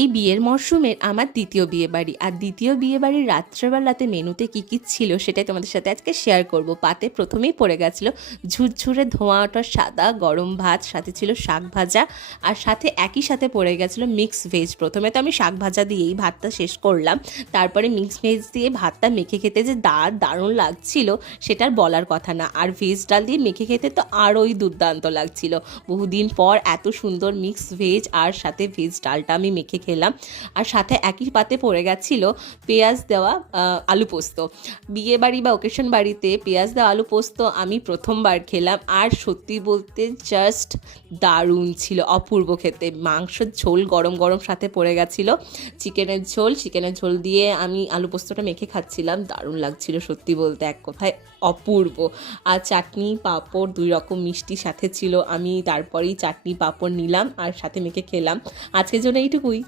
এই বিয়ের মরশুমের আমার দ্বিতীয় বিয়েবাড়ি। আর দ্বিতীয় বিয়েবাড়ির রাত্রেবেলাতে মেনুতে কী কী ছিল সেটাই তোমাদের সাথে আজকে শেয়ার করব। পাতে প্রথমেই পড়ে গেছিলো ঝুরঝুরে ধোঁয়া ওঠা সাদা গরম ভাত, সাথে ছিল শাক ভাজা, আর সাথে একই সাথে পড়ে গেছিলো মিক্স ভেজ। প্রথমে তো আমি শাক ভাজা দিয়েই ভাতটা শেষ করলাম, তারপরে মিক্স ভেজ দিয়ে ভাতটা মেখে খেতে যে দারুণ লাগছিল সেটার বলার কথা না। আর ভেজ ডাল দিয়ে মেখে খেতে তো আরোই দুর্দান্ত লাগছিল। বহুদিন পর এত সুন্দর মিক্স ভেজ আর সাথে ভেজ ডালটা আমি মেখে খেলাম। আর সাথে একই পাতে পড়ে গেছিলো পেঁয়াজ দেওয়া আলু পোস্ত। বিয়ে বাড়ি বা ওকেশন বাড়িতে পেঁয়াজ দেওয়া আলু পোস্ত আমি প্রথমবার খেলাম, আর সত্যি বলতে জাস্ট দারুণ ছিল, অপূর্ব খেতে। মাংসের ঝোল গরম গরম সাথে পড়ে গেছিলো চিকেনের ঝোল দিয়ে আমি আলু পোস্তটা মেখে খাচ্ছিলাম, দারুণ লাগছিল সত্যি বলতে, এক কথায় অপূর্ব। আর চাটনি পাঁপড় 2 রকম মিষ্টি সাথে ছিল, আমি তারপরেই চাটনি পাঁপড় নিলাম আর সাথে মেখে খেলাম। আজকের জন্য এইটুকুই।